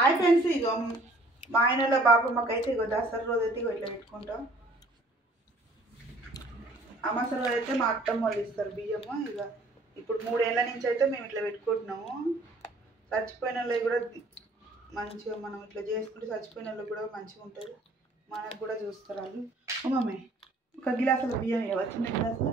Hi friends, ఇగో మా ఆయనల బాబమ్మకైతే ఇగో దసరా రోజు అయితే ఇగో ఇట్లా పెట్టుకుంటాం. అమాస రోజు అయితే మా అత్తమ్మ వాళ్ళు ఇస్తారు బియ్యము. ఇక ఇప్పుడు 3 ఏళ్ళ నుంచి అయితే మేము ఇట్లా పెట్టుకుంటున్నాము. చచ్చిపోయిన వాళ్ళకి కూడా మంచిగా మనం ఇట్లా చేసుకుంటే చచ్చిపోయిన వాళ్ళకి కూడా మంచిగా ఉంటుంది. మనకు కూడా చూస్తారు వాళ్ళు. మమ్మీ ఒక గిలాసుల బియ్యం ఇవ్వ, చిన్న గిలాసులు.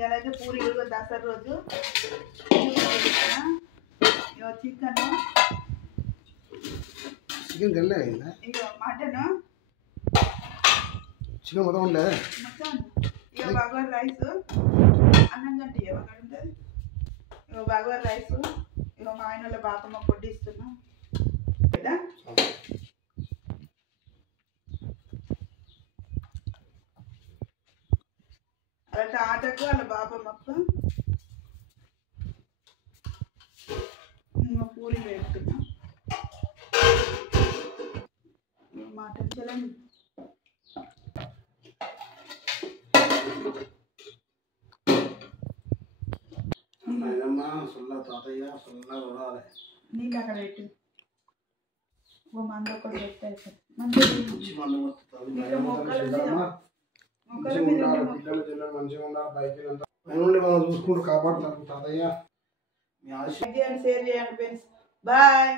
ఇలాగే పూరి దసరా రోజు చికెన్ కల్లే ఇక మటన్ చికెన్ మొత్తం ఉండే మొత్తం ఇక బగవర్ రైస్ అన్నం గంట ఇవ్వగల ఉంటుంది. ఇక బగవర్ రైస్ ఇక మా ఆయన వాళ్ళ బాపమ్మ కొట్టిస్తున్నాం కదా. అలాంటి ఆటకు వాళ్ళ బాపమ్మకు పూరి పెడుతున్నాం. మటన్ చలండి. నీళ్ళు అక్కడ పెట్టు. మందు ఒకటి పెట్టాయి. మంచిగా మనం చూసుకుంటూ కాపాడుతారు తాతయ్య. షేర్ చేయండి ఫ్రెండ్స్. బాయ్.